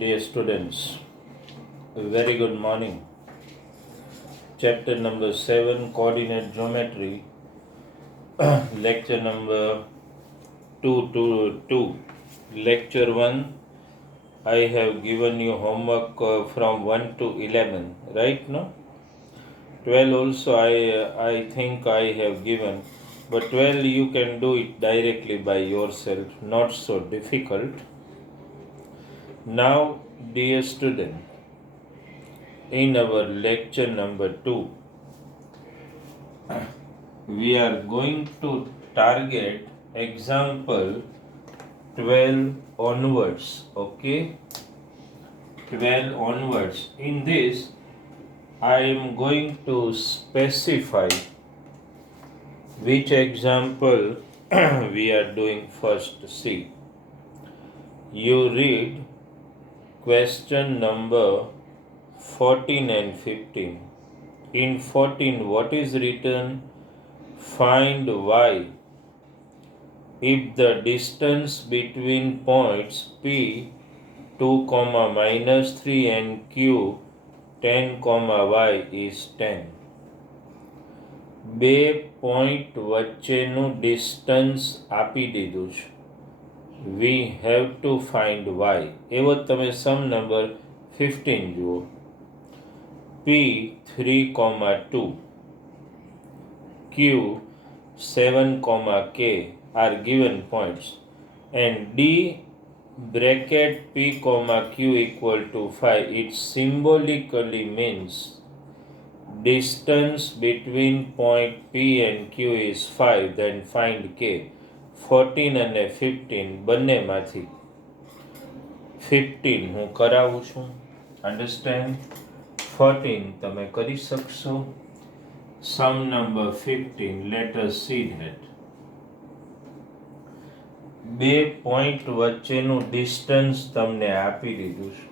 Dear students, a very good morning. Chapter number 7 Coordinate Geometry, lecture number 222. Lecture 1, I have given you homework from 1 to 11, right? No? 12 also I think I have given, but 12 you can do it directly by yourself, not so difficult. Now, dear student, in our lecture number 2, we are going to target example 12 onwards. Okay, 12 onwards. In this, I am going to specify which example we are doing first. See, you read question number 14 and 15. In 14, what is written? Find y if the distance between points P 2, -3 and Q 10, y is 10. બે point વચ્ચેનું distance આપી દીધું છે. We have to find y. એવો તમે સમ number 15 જુઓ. P 3, 2, Q 7, K are given points and D bracket P, Q equal to 5. It symbolically means distance between point P and Q is 5. Then find K. 14 અને 15 બંનેમાંથી 15 હું કરાવું છું. Understand? 14 તમે કરી શકશો. Sum number 15, let us see that. બે point વચ્ચેનું ડિસ્ટન્સ તમને આપી દીધું છે.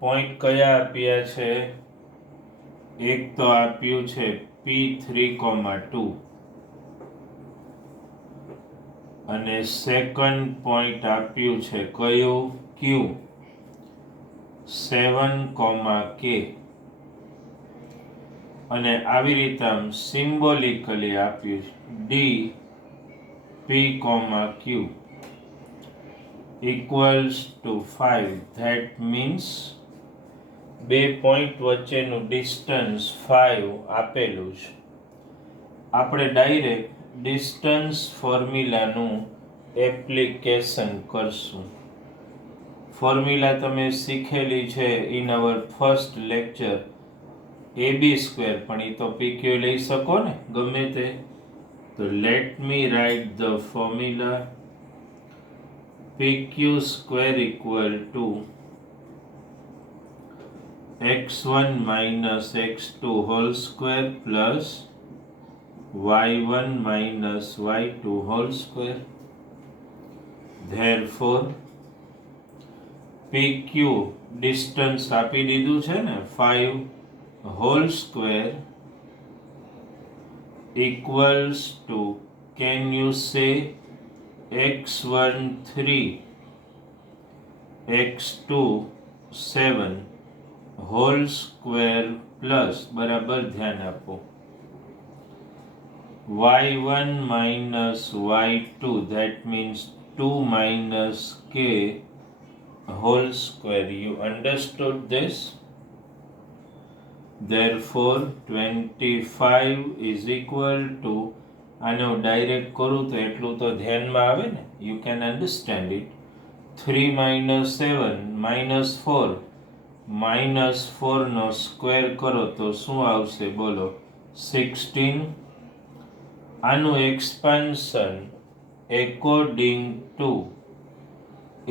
પોઈન્ટ કયા આપ્યા છે? એક તો આપ્યું છે P3, 2 અને સેકન્ડ પોઈન્ટ આપ્યું છે કયું? Q 7, K અને આવી રીતે આમ સિમ્બોલિકલી આપ્યું છે D P, Q equals to 5. That means બે પોઈન્ટ વચ્ચેનું ડિસ્ટન્સ 5 આપેલું છે. આપણે ડાયરેક્ટ ડિસ્ટન્સ ફોર્મ્યુલાનું એપ્લિકેશન કરશું. ફોર્મ્યુલા તમે શીખેલી છે in our first lecture AB², પણ એ તો PQ લઈ શકો ને ગમે તે. તો let me write the formula. PQ² equal to x1 minus x2 whole square plus y1 minus y2 whole square. Therefore, PQ distance આપી દીધું છે ને 5 whole square equals to, can you say, x1 3 x2 7 whole square plus બરાબર ધ્યાન આપો y1 minus y2, that means 2 minus k whole square. You understood this? Therefore 25 is equal to, આને હું direct કરું તો એટલું તો ધ્યાનમાં આવે ને. You can understand it. 3 minus 7 minus 4 minus 4 no square કરો તો શું આવશે બોલો? 16. આનું expansion according to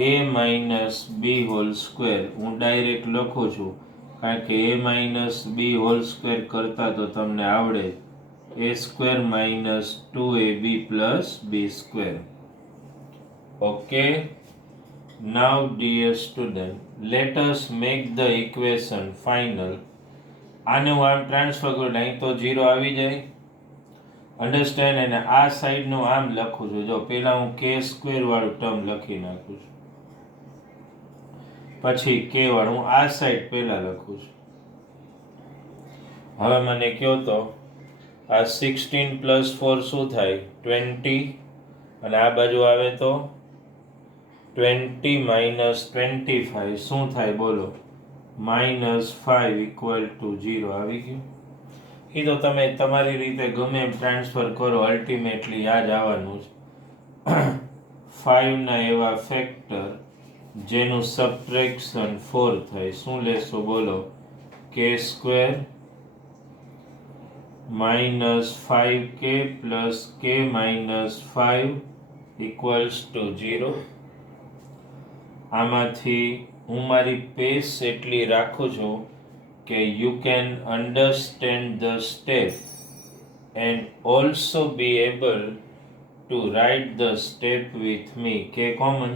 a minus b whole square હું ડાયરેક્ટ લખું છું કારણ કે a minus b whole square કરતા તો તમને આવડે a² minus 2ab plus b². Okay, now dear student, let us make the equation final. આને હું આમ ટ્રાન્સફર કરું અહીં તો 0 આવી જાય. અન્ડરસ્ટેન્ડ? અને આ સાઈડનું આમ લખું છું. જો પહેલા હું k² વાળું ટર્મ લખી નાખું છું. પછી કે વાળું આ સાઈડ પહેલા લખું છું. હવે મને કહો તો આ 16 + 4 શું થાય 20 અને આ બાજુ આવે તો 20 - 25 શું થાય બોલો -5 = 0 આવી ગયું. એ તો તમે તમારી રીતે ગમે એમ ટ્રાન્સફર કરો અલ્ટિમેટલી યાદ આવવાનું છે. 5 ના એવા ફેક્ટર જેનું સબટ્રેક્શન 4 થાય શું લેશો બોલો k² -5k + k - 5 = 0. આમાંથી હું મારી પેસ એટલી રાખું છું કે you can understand the step and also be able to write the step with me. K common,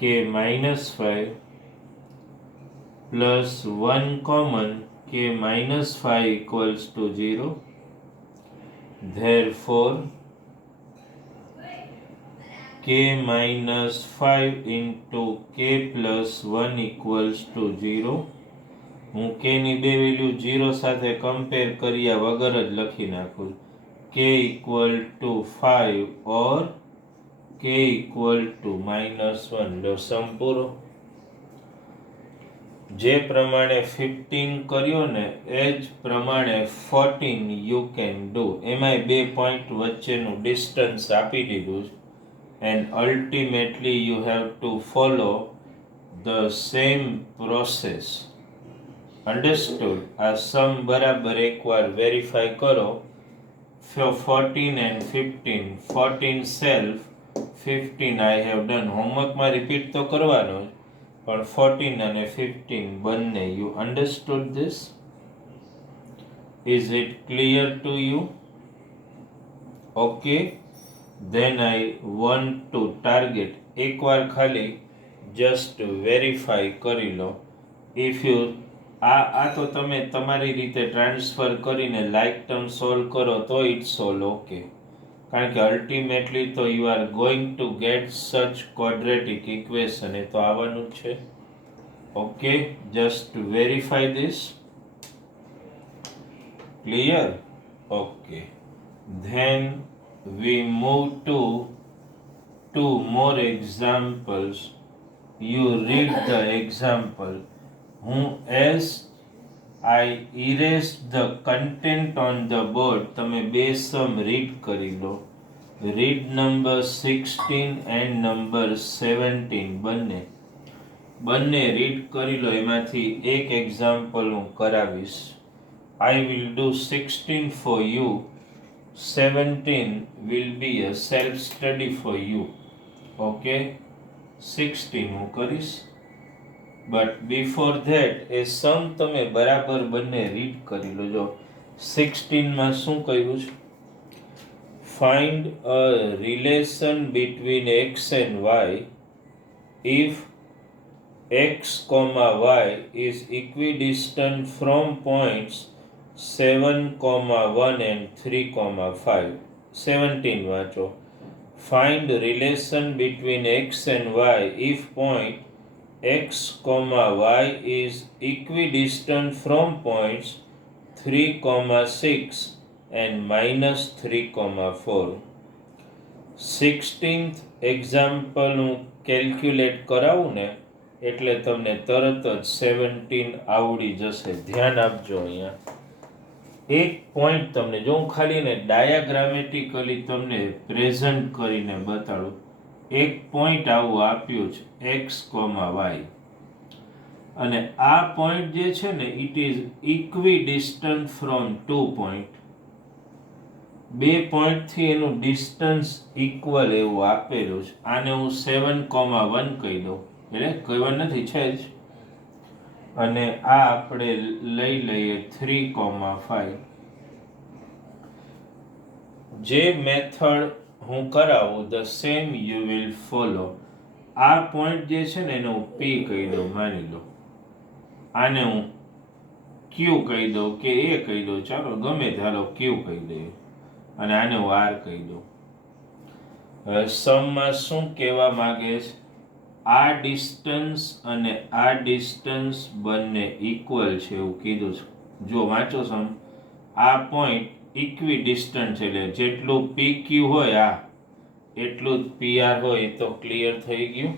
k -5 plus 1 common, k -5 = 0. Therefore k -5 into k plus 1 = 0. હું k ની બે વેલ્યુ 0 સાથે કમ્પેર કર્યા વગર જ લખી નાખું k = 5 or k = -1. લો સંપૂર્ણ જે પ્રમાણે 15 કર્યો ને એ જ પ્રમાણે 14 યુ કેન ડુ. એમાંય 2 પોઈન્ટ વચ્ચેનું ડિસ્ટન્સ આપી દીધું છે. And ultimately you have to follow the same process. Understood? આ સમ બરાબર એકવાર વેરીફાઈ કરો. 14 and 15. 14 self, 15 I have done. હોમવર્કમાં repeat તો કરવાનો જ પણ 14 અને 15 બંને. You understood this? Is it clear to you? Okay. Then I want to target. એકવાર ખાલી જસ્ટ વેરીફાઈ કરી લો. ઇફ યુ આ તો તમે તમારી રીતે ટ્રાન્સફર કરીને લાઈક ટર્મ સોલ્વ કરો તો ઇટ્સ ઓલ ઓકે. કારણ કે અલ્ટિમેટલી તો you are going to get such quadratic equation. એ તો આવવાનું જ છે. Okay, just verify this. Clear? Okay. Then we move to 2 more examples. You read the example. As I erased the content on the board, તમે બે સમ read કરી લો. Read number 16 and number 17 બંને read કરી લો. એમાંથી એક એક્ઝામ્પલ હું કરાવીશ. I will do 16 for you. 17 will be a self study for you. Okay, 16 હું કરીશ. But before that એ સમ તમે બરાબર બંને રીડ કરી લો. 16 માં શું કહ્યું છે? Find a relation between x and y if x, y is equidistant from points 7, 1 and 3, 5. 17 વાંચો. Find relation between x and y if point x, y is equidistant from points 3, 6 and -3, 4. 16th example હું calculate કરાવું ને એટલે તમને તરત જ 17 આવડી જશે. ધ્યાન આપજો. અહીંયા એક પોઈન્ટ તમને જો હું ખાલી ને ડાયાગ્રામેટિકલી તમને પ્રેઝન્ટ કરીને બતાડું. એક પોઈન્ટ આવું આપ્યું છે x, y અને આ પોઈન્ટ જે છે ને ઇટ ઇઝ ઇક્વિડિસ્ટન્ટ ફ્રોમ 2 પોઈન્ટ. બે પોઈન્ટ થી એનું ડિસ્ટન્સ ઇક્વલ એવું આપેલું છે. આને હું 7, 1 કહી દઉં. એટલે કહેવા નથી છે જ. અને આ આપણે લઈ લઈએ 3, 5. જે મેથડ હું કરાવું the same you will follow. આ પોઈન્ટ જે છે ને એને હું P કહી દઉં માની લો. આને હું Q કહી દઉં કે A કહી દઉં. ચાલો ગમે ચાલો Q કહી દઈએ. અને આને હું R કહી દઉં. સમમાં શું કહેવા માંગે છે? આ ડિસ્ટન્સ અને આ ડિસ્ટન્સ બંને ઇક્વલ છે એવું કીધું છે. જો વાંચો સમ, આ પોઈન્ટ ઇક્વી ડિસ્ટન્ટ છે, એટલે જેટલું PQ હોય આ એટલું જ PR હોય, તો ક્લિયર થઈ ગયું.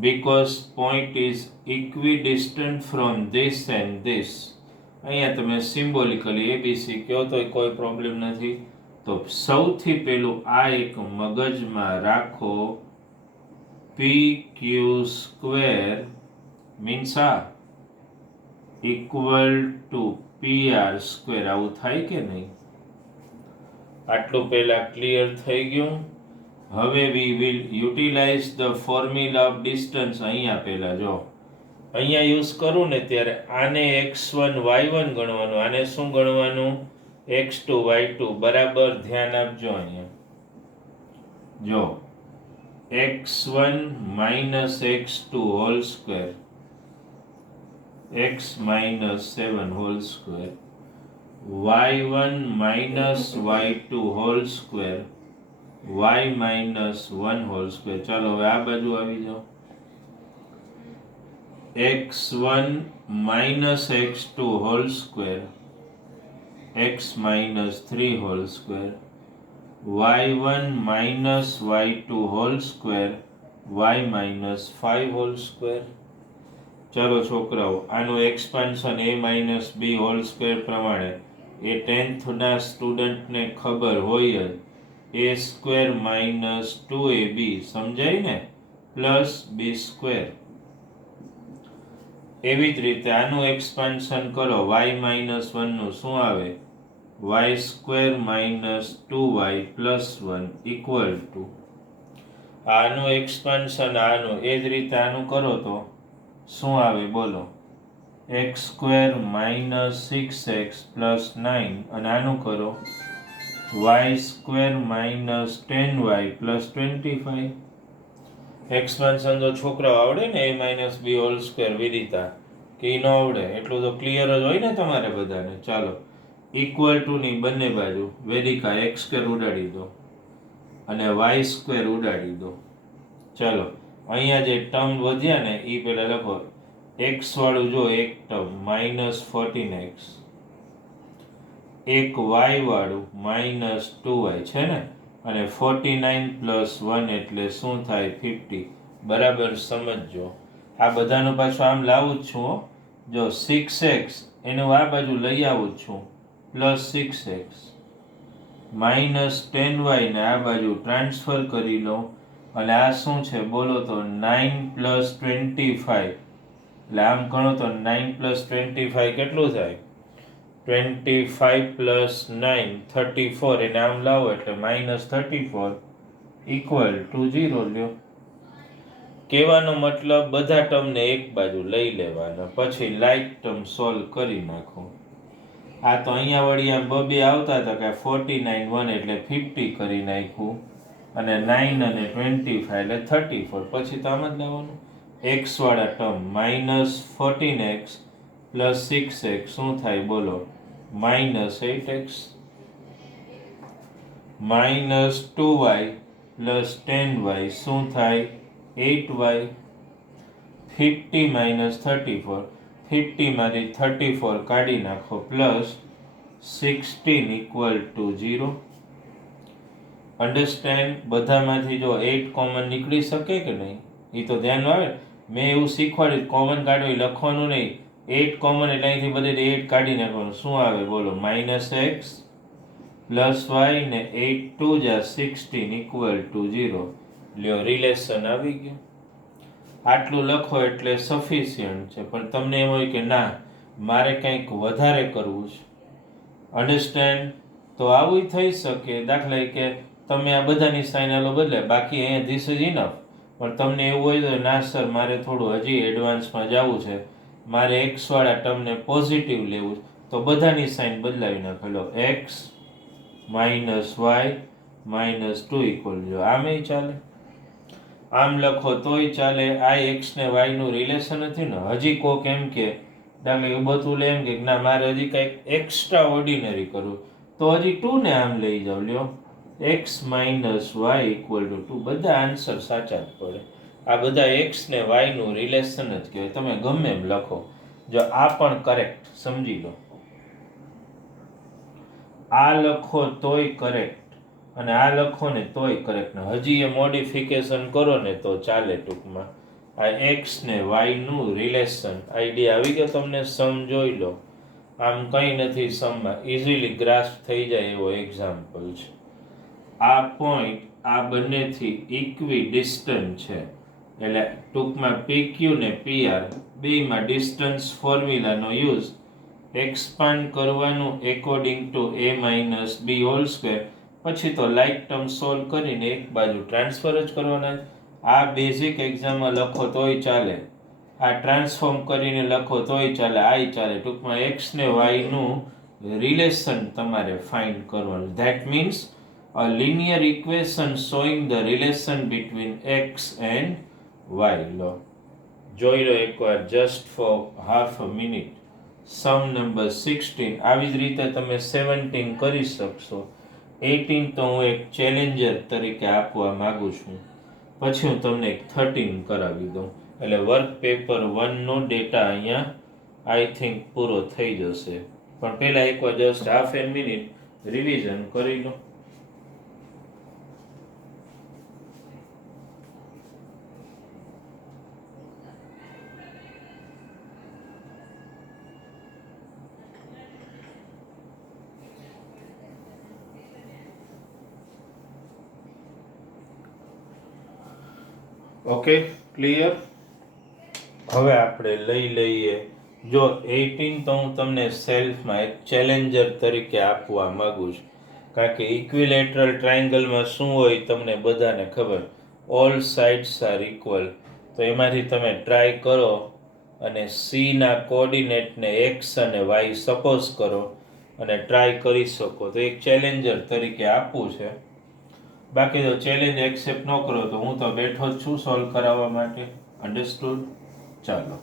Because point is equidistant from this and this. અહીંયા તમે સિમ્બોલિકલી ABC કહો તો કોઈ પ્રોબ્લેમ નથી. તો સૌથી પહેલું આ એક મગજમાં રાખો, PQ સ્ક્વેર મીન્સ આ ઇક્વલ ટુ PR સ્ક્વેર. આવું થાય કે નહીં? આટલું પહેલા ક્લિયર થઈ ગયું. હવે we will utilise the formula of distance. અહીંયા પહેલા જો અહીંયા યુઝ કરું ને ત્યારે આને x1 y1 ગણવાનું, આને શું ગણવાનું? x2 y2. બરાબર ધ્યાન આપજો. અહીંયા જો x1 minus x2 whole square, x minus 7 whole square, y1 minus y2 whole square, y minus 1 whole square. ચાલો હવે આ બાજુ આવી જાઓ. x1 minus x2 whole square, x minus 3 whole square, y1 minus y2 whole square, y minus 5 whole square. ચાલો છોકરાઓ, આનું expansion a minus b whole square પ્રમાણે એ 10th ના સ્ટુડન્ટને ખબર હોય જ, a સ્ક્વેર માઇનસ 2ab સમજાય ને, પ્લસ b સ્ક્વેર. એવી જ રીતે આનું એક્સપાન્શન કરો, y માઇનસ 1 નું શું આવે? y square minus 2y plus 1 equal to આનું એક્સપાન્શન આનું. એ જ રીતે આનું કરો તો શું આવે બોલો? x square minus 6x plus 9. અને આનું કરો y square minus 10y plus 25. Expansion તો છોકરાઓ આવડે ને, a minus b whole square Vidita, કે ન આવડે એટલું તો ક્લિયર જ હોય ને તમારે બધાને. ચાલો ઇક્વલ ટુ ની બંને બાજુ વેદિકા x સ્ક્વેર ઉડાડી દો અને y સ્ક્વેર ઉડાડી દો. ચાલો અહીંયા જે ટર્મ વધ્યા ને એ પેલા લખો. x વાળું જો એક ટર્મ માઇનસ 14x, એક y વાળું માઇનસ 2y છે ને, અને 49 પ્લસ 1 એટલે શું થાય? 50. બરાબર સમજજો. આ બધાનું પાછું આમ લાવું જ છું. જો 6x એનું આ બાજુ લઈ આવું છું, પ્લસ 6x, માઇનસ 10y ને આ બાજુ ટ્રાન્સફર કરી લો. અને આ શું છે બોલો તો? 9 પ્લસ 25. એટલે આમ ગણો તો 9 પ્લસ 25 કેટલું થાય? 25 પ્લસ 9 34. એને આમ લાવો એટલે માઇનસ 34 ઇક્વલ ટુ 0 લ્યો. કહેવાનો મતલબ બધા ટર્મને એક બાજુ લઈ લેવાના, પછી લાઈક ટર્મ સોલ્વ કરી નાખો. આ તો અહીંયા વળી આમ બબે આવતા હતા કે 49 1 એટલે 50 કરી નાખ્યું, અને 9 અને 25 એટલે 34. પછી તો આમ જ લાવવાનું. x વાળા term minus 14x plus 6x શું થાય બોલો? Minus 8x. Minus 2y plus 10y શું થાય? 8y. 50 માઇનસ 34, 50 માંથી 34 કાઢી નાખો, પ્લસ 16 ઇક્વલ ટુ 0. અન્ડરસ્ટેન્ડ? બધામાંથી જો 8 કોમન નીકળી શકે કે નહીં એ તો ધ્યાન આવે. મેં એવું શીખવાડ્યું, કોમન કાઢો એ લખવાનું નહીં, 8 કોમન એટલે અહીંથી બધે 8 કાઢી નાખવાનું. શું આવે બોલો? માઇનસ x પ્લસ y ને 8 2 જા 16 ઇક્વલ ટુ 0. લ્યો રિલેશન આવી ગયું. આટલું લખો એટલે સફિશિયન્ટ છે. પણ તમને એમ હોય કે ના મારે કંઈક વધારે કરવું છે, અન્ડરસ્ટેન્ડ? તો આવું થઈ શકે. દાખલા કે તમે આ બધાની સાઇન આલો બદલે, બાકી અહીંયા ધીસ ઇઝ ઇનફ. પણ તમને એવું હોય તો ના સર મારે થોડું હજી એડવાન્સમાં જવું છે, મારે એક્સ વાળા ટર્મને પોઝિટિવ લેવું, તો બધાની સાઇન બદલાવી નાખેલો. X minus y minus 2 equal. જો આમે ચાલે, આમ લખો તોય ચાલે. આ એક્સ ને વાય નું રિલેશન નથી ને. હજી કોક એમ કે દાખલા એવું બધું લે એમ કે ના મારે હજી કંઈક એક્સ્ટ્રા ઓર્ડિનરી કરવું, તો હજી 2 ને આમ લઈ જાવ. લ્યો x minus y equal to 2. બધા આન્સર સાચા જ પડે. આ બધા એક્સ ને વાયનું રિલેશન જ કહેવાય. તમે ગમે એમ લખો, જો આ પણ કરેક્ટ સમજી લો, આ લખો તોય કરેક્ટ અને આ લખો ને તોય કરેક્ટ, ને હજી એ મોડિફિકેશન કરો ને તો ચાલે. ટૂંકમાં આ એક્સ ને વાય નું રિલેશન આઈડિયા આવી ગયો તમને. સમ જોઈ લો, આમ કંઈ નથી સમમાં, ઇઝીલી ગ્રાસ્પ થઈ જાય એવો એક્ઝામ્પલ છે. આ પોઈન્ટ આ બંનેથી ઇક્વી ડિસ્ટન્ટ છે, એટલે ટૂંકમાં PQ ને PR બેમાં ડિસ્ટન્સ ફોર્મ્યુલાનો યુઝ એક્સપાન્ડ કરવાનું according to a minus b whole square, પછી તો લાઈક ટર્મ સોલ્વ કરીને એક બાજુ ટ્રાન્સફર જ કરવાના. આ બેઝિક એક્ઝામમાં લખો તોય ચાલે, આ ટ્રાન્સફોર્મ કરીને લખો તોય ચાલે, આય ચાલે. ટૂંકમાં એક્સ ને વાય નું રિલેશન તમારે ફાઇન્ડ કરવાનું. That means a linear equation showing the relation between x and y. લો જોઈ લો એકવાર, just for half a minute. Some number 16. આવી જ રીતે તમે 17 કરી શકશો. 18 તો હું એક ચેલેન્જર તરીકે આપવા માંગુ છું, પછી હું તમને એક 13 કરાવી દઉં, એટલે વર્ક પેપર 1 નો ડેટા અહીંયા આઈ થિંક પૂરો થઈ જશે. પણ પહેલા એકવાર જસ્ટ હાફ એ મિનિટ રિવિઝન કરી લો. Okay, clear. હવે આપણે લઈ લઈએ, જો 18 તો હું તમને સેલ્ફમાં એક ચેલેન્જર તરીકે આપવા માંગુ છું, કારણ કે ઇક્વિલેટરલ ટ્રાયંગલમાં શું હોય તમને બધાને ખબર, ઓલ સાઇડ્સ આર ઇક્વલ. તો એમાંથી તમે ટ્રાય કરો અને સી ના કોર્ડિનેટને એક્સ અને વાય સપોઝ કરો અને ટ્રાય કરી શકો. તો એક ચેલેન્જર તરીકે આપવું છે. બાકી તો ચેલેન્જ એક્સેપ્ટ ન કરો તો હું તો બેઠો જ છું સોલ્વ કરાવવા માટે. અન્ડરસ્ટુડ? ચાલો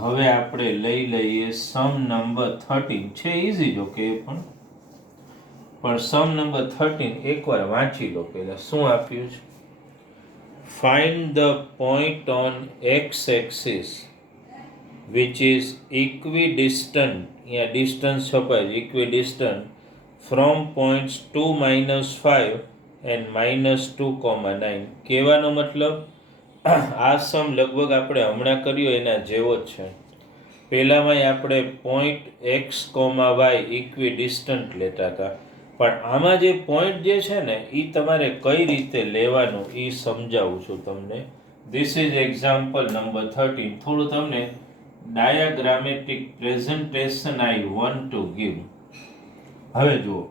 હવે આપણે લઈ લઈએ સમ નંબર 13. છે ઇઝી જો કે પણ સમ નંબર 13 એકવાર વાંચી લો. પહેલા શું આપ્યું છે? Find the point on x axis which is equidistant, અહીંયા distance છપાય, equidistant from points 2 minus 5 and minus 2, 9. કહેવાનો મતલબ આ સમ લગભગ આપણે હમણાં કર્યો એના જેવો જ છે. પહેલામાં આપણે પોઈન્ટ એક્સ વાય ઇક્વિડિસ્ટન્ટ લેતા હતા, પણ આમાં જે પોઈન્ટ જે છે ને એ તમારે કઈ રીતે લેવાનું એ સમજાવું છું તમને. This is example number 13. થોડું તમને diagrammatic presentation I want to give. હવે જુઓ,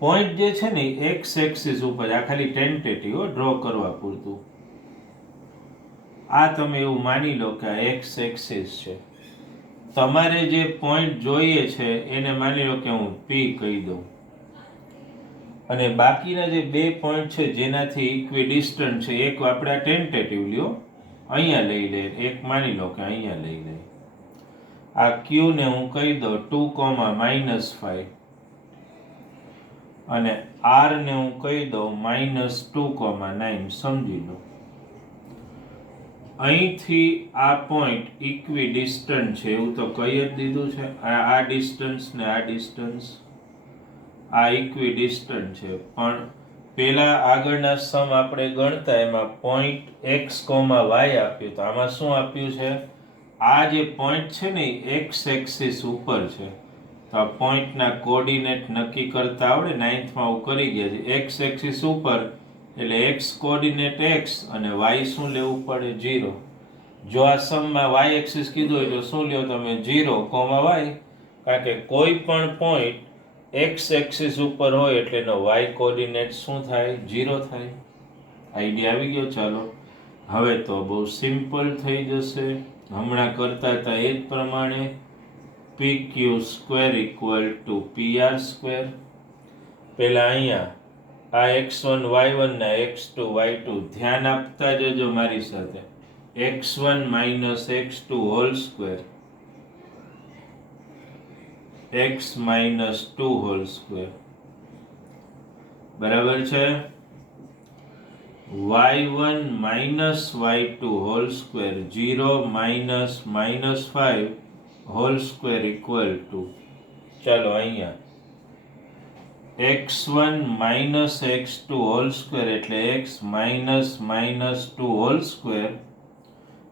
પોઈન્ટ જે છે ને એક્સ એક્સિસ ઉપર, આ ખાલી ટેન્ટેટિવ ડ્રો કરવા પૂરતું, આ તમે એવું માની લો કે આ એક્સ એક્સિસ છે. તમારે જે પોઈન્ટ જોઈએ છે એને માની લો કે હું પી કહી દઉં, અને બાકીના જે બે પોઈન્ટ છે જેનાથી ઇક્વિડિસ્ટન્ટ છે, એક આપણે ટેન્ટેટિવ લ્યો અહીંયા લઈ લે, એક માની લો કે અહીંયા લઈ લે. આ ક્યુ ને હું કહી દઉં 2, -5, અને આર ને હું કહી દઉં -2, 9. સમજી લો, અહીંથી આ પોઈન્ટ ઇક્વિડિસ્ટન્ટ છે એવું તો કહી જ દીધું છે. આ ડિસ્ટન્સ ને આ ડિસ્ટન્સ આ ઇક્વિડિસ્ટન્ટ છે. પણ પેલા આગળના સમ આપણે ગણતા એમાં પોઈન્ટ એક્સ વાય આપ્યું, તો આમાં શું આપ્યું છે? આ જે પોઈન્ટ છે ને એક્સ એક્સિસ ઉપર છે, તો આ પોઈન્ટના કોઓર્ડિનેટ નક્કી કરતા આવડે, 9th માં હું કરી ગયા છે. એક્સ એક્સિસ ઉપર એટલે એક્સ કોઓર્ડિનેટ એક્સ અને વાય શું લેવું પડે? 0. જો આ સમમાં વાય એક્સિસ કીધું હોય તો શું લ્યો તમે? 0, વાય. કારણ કે કોઈ પણ પોઈન્ટ એક્સ એક્સિસ ઉપર હોય એટલે એનો વાય કોઓર્ડિનેટ શું થાય? 0 થાય. આઈડિયા આવી ગયો? ચાલો હવે તો બહુ સિમ્પલ થઈ જશે. હમણાં કરતા હતા એ જ પ્રમાણે PQ² = PR². પહેલા અહીંયા આ x1 y1 ના x2 y2 ધ્યાન આપતા જજો મારી સાથે. x1 - x2 whole square, x - 2 whole square, બરાબર છે. y1 minus y2 whole square 0 minus minus 5 whole square equal to, ચાલો અહીંયા x1 minus x2 whole square એટલે x minus minus 2 whole square,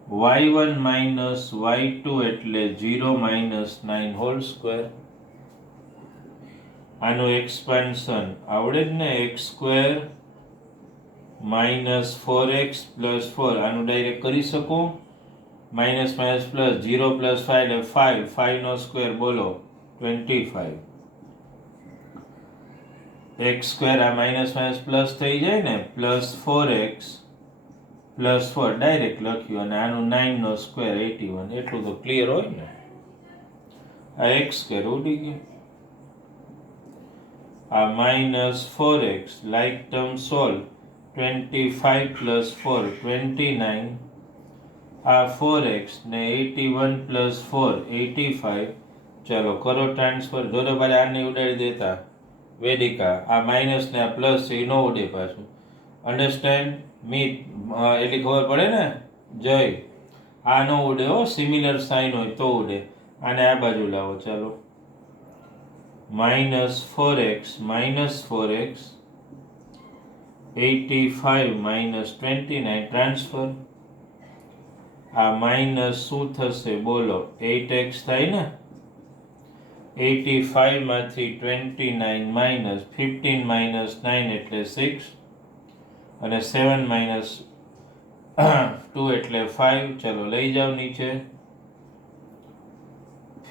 y1 minus y2 એટલે 0 minus 9 whole square. આનું expansion આવડે જ ને, x square minus 4x plus 4 આનું direct કરી શકો, માઇનસ માઇનસ પ્લસ 0 પ્લસ 5 એટલે 5, 5 નો સ્ક્વેર બોલો 25, x સ્ક્વેર આ માઇનસ માઇનસ પ્લસ થઈ જાય ને, પ્લસ 4x પ્લસ 4 ડાયરેક્ટ લખ્યું, અને આનું 9 નો સ્ક્વેર 81, એટલું તો ક્લિયર હોય ને. આ x સ્ક્વેર ઉડી ગયું, આ minus 4x like term solve 25 plus 4 29, આ 4x ને 81 plus 4 85. ચાલો કરો ટ્રાન્સફર, જોડે પાછા આને ઉડાડી દેતા વેદિકા, આ માઇનસ ને આ પ્લસ એ નો ઉડે પાછું. અન્ડરસ્ટેન્ડ મી? એટલી ખબર પડે ને જય. આ નો ઉડે હો, સિમિલર સાઇન હોય તો ઉડે. આને આ બાજુ લાવો, ચાલો minus 4x minus 4x 85 minus 29 transfer. આ માઇનસ શું થશે બોલો, 8x થાય ને, 85 માંથી 29 માઇનસ 15 minus 9 એટલે 6, અને 7 minus 2 એટલે 5. ચલો લઈ જાઓ નીચે,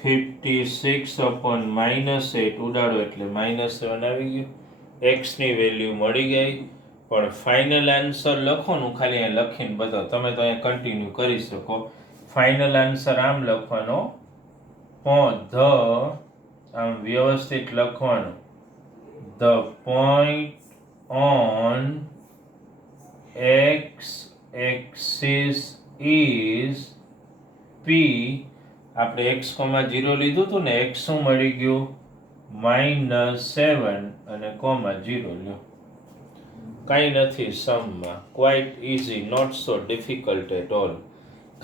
56 upon minus 8 ઉડાડો એટલે minus 7 આવી ગયું. x ની વેલ્યુ મળી ગઈ, પણ ફાઇનલ આન્સર લખવાનું ખાલી અહીંયા લખીને બતાવો. તમે તો અહીંયા કન્ટિન્યુ કરી શકો. ફાઇનલ આન્સર આમ લખવાનો, આમ વ્યવસ્થિત લખવાનું, the point on x axis is p. આપણે x,0 લીધું હતું ને, x શું મળી ગયું -7 અને -0 લ્યો. કાંઈ નથી સમમાં, quite easy, not so difficult at all.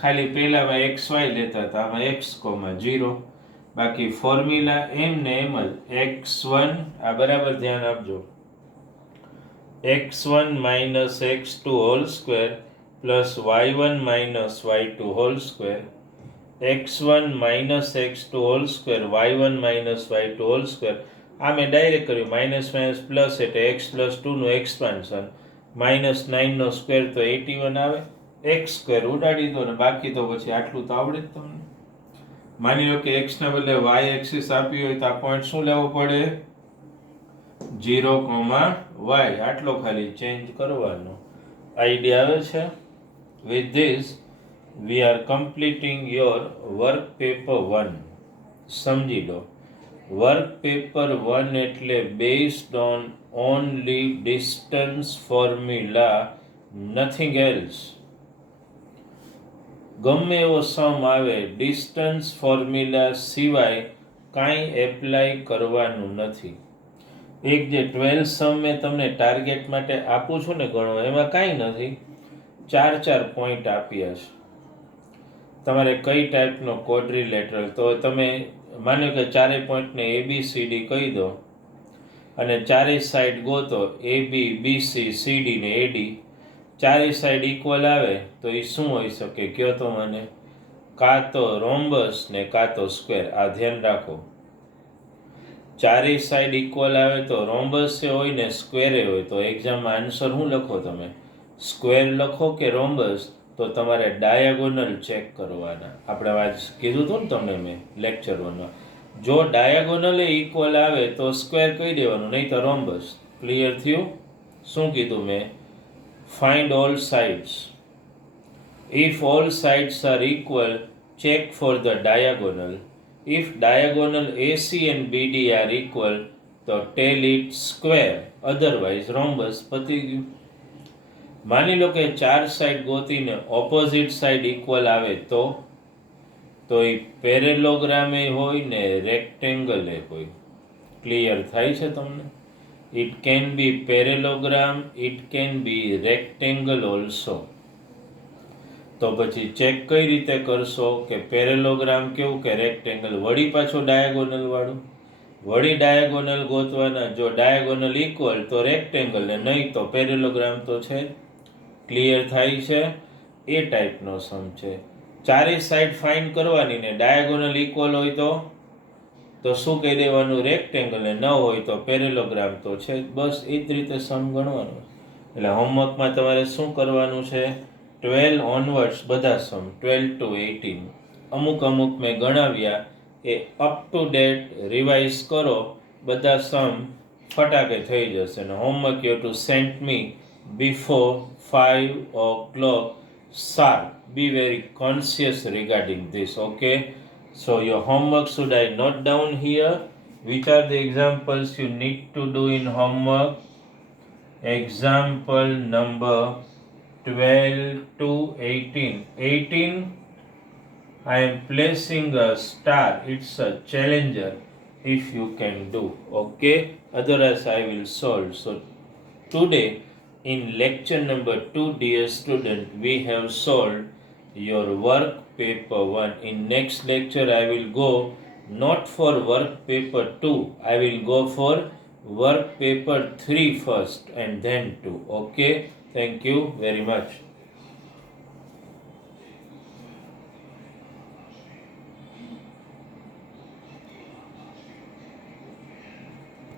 ખાલી પહેલામાં xy લેતા હતા, આમાં x,0. બાકી ફોર્મ્યુલા એમ ને એમ જ, x1 આ બરાબર ધ્યાન આપજો, x1 minus x2 whole square plus y1 minus y2 whole square, x1 minus x2 whole square y1 minus y2 whole square. આ મેં ડાયરેક્ટ કર્યું, માઇનસ માઇનસ પ્લસ એટલે x પ્લસ 2 નું એક્સપાન્શન, -9 નો સ્ક્વેર તો 81 આવે, x સ્ક્વેર ઉડાડી દો ને, બાકી તો પછી આટલું તો આવડે જ તમને. માની લો કે x ના બદલે y એક્સિસ આપી હોય તો આ પોઈન્ટ શું લેવો પડે, 0, y. આટલો ખાલી ચેન્જ કરવાનો. આઈડિયા આવે છે? With this we are completing your work paper 1. સમજી લો, વર્ક પેપર 1 એટલે based on only distance formula, nothing else. ગમે એવો સમ આવે, ડિસ્ટન્સ ફોર્મ્યુલા સિવાય કાંઈ એપ્લાય કરવાનું નથી. એક જે 12 સમ મેં તમને ટાર્ગેટ માટે આપું છું ને ગણવા, એમાં કાંઈ નથી, 4 પોઈન્ટ આપ્યા છે. તમારે કઈ ટાઈપનો ક્વોડ્રિલેટરલ, તો તમે માનો કે 4 પોઈન્ટને ABCD કહી દો અને 4 સાઈડ ગોતો, AB BC CD ને AD, 4 સાઈડ ઇક્વલ આવે તો એ શું હોઈ શકે કયો તો મને, કાં તો રોમ્બસ ને કાં તો સ્ક્વેર. આ ધ્યાન રાખો, 4 સાઈડ ઇક્વલ આવે તો રોમ્બસ હોય ને સ્ક્વેર હોય. તો એક્ઝામમાં આન્સર શું લખો તમે, સ્ક્વેર લખો કે રોમ્બસ? તો તમારે ડાયાગોનલ ચેક કરવાના. આપણે આજ કીધું હતું ને તમને મેં લેક્ચર 1માં, જો ડાયાગોનલ ઇક્વલ આવે તો સ્ક્વેર કહી દેવાનું, નહીં તો રોમ્બસ. ક્લિયર થયું? શું કીધું મેં? Find all sides. If all sides are equal, check for the diagonal. If diagonal AC and BD are equal, તો tell it square, otherwise rhombus. પતી ગયું. માની લો કે 4 સાઈડ ગોતીને ઓપોઝિટ સાઈડ ઇક્વલ આવે તો એ પેરેલોગ્રામ હોય ને રેક્ટેંગલ હોય. ક્લિયર થાય છે તમને? It can be parallelogram, it can be rectangle also. તો પછી ચેક કઈ રીતે કરશો કે પેરેલોગ્રામ કેવું કે રેક્ટેંગલ, વળી પાછો ડાયાગોનલ વાળું, વળી ડાયાગોનલ ગોતવાના, જો ડાયાગોનલ ઇક્વલ તો રેક્ટેંગલ ને નહીં તો પેરેલોગ્રામ તો છે. ક્લિયર થાય છે? એ ટાઈપનો સમ છે. ચારે સાઈડ ફાઇન્ડ કરવાની ને ડાયાગોનલ ઇક્વલ હોય તો શું કહી દેવાનું? રેક્ટેંગલ, ને ન હોય તો પેરેલોગ્રામ તો છે. બસ એ જ રીતે સમ ગણવાનું. એટલે હોમવર્કમાં તમારે શું કરવાનું છે? 12 ઓનવર્ડ્સ બધા સમ 12 to 18 અમુક મેં ગણાવ્યા એ અપ ટુ ડેટ રિવાઇઝ કરો, બધા સમ ફટાકે થઈ જશે. અને homework you two send me before 5 o'clock sharp. Be very conscious regarding this, okay? So your homework, should I note down here? Which are the examples you need to do in homework? Example number 12 to 18. 18, I am placing a star. It's a challenger if you can do. Okay? Otherwise I will solve. So today in lecture number 2, dear student, we have solved your work paper 1. In next lecture I will go not for work paper 2. I will go for work paper 3 first and then 2. Okay? Thank you very much.